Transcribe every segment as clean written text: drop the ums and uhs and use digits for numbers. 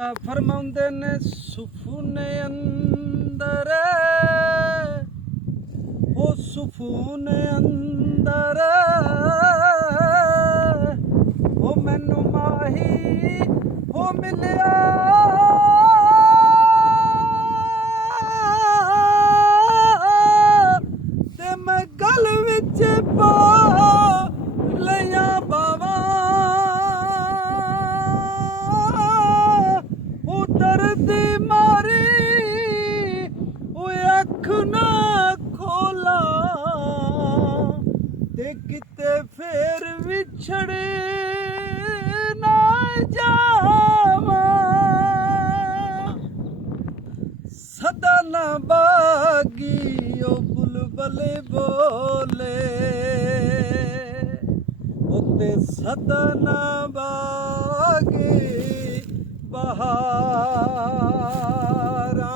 फरमाउंदे ने सुफूने अंदर हो सुफूने अंदर हो मैनू माही हो मिलिया ते मैं गल विच पा लिया बावा दर्द मारी अख ना खोला ते किते फिर विछड़े ना जावा सदा ना बागी ओ बुलबुले बोले उते सदा ना बागी बहारा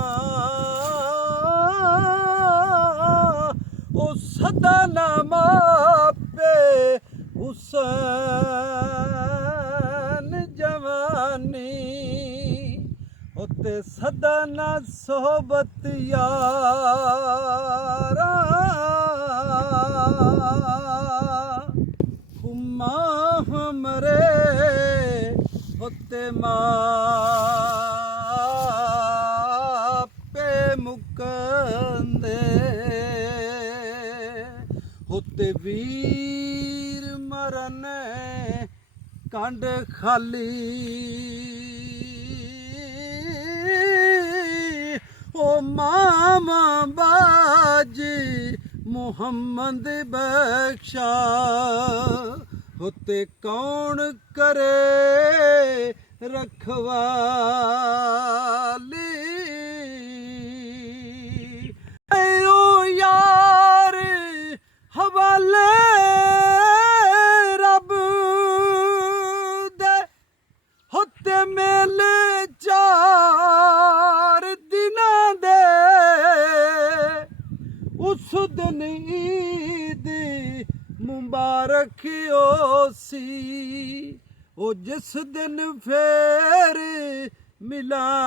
ओ सदा ना मापे हुसैन जवानी उते सदा ना सोहबत यारा हुम्मा हमरे होते मापे मुकंदे होते वीर मरन कंड खाली ओ मामा बाजी मुहम्मद बख्शा होते कौन करे रखवाली ओ यार हवाले रब दे होते मेले चार दिना दे उस दिन ईद मुबारक सी ओ जिस दिन फिर मिलांगे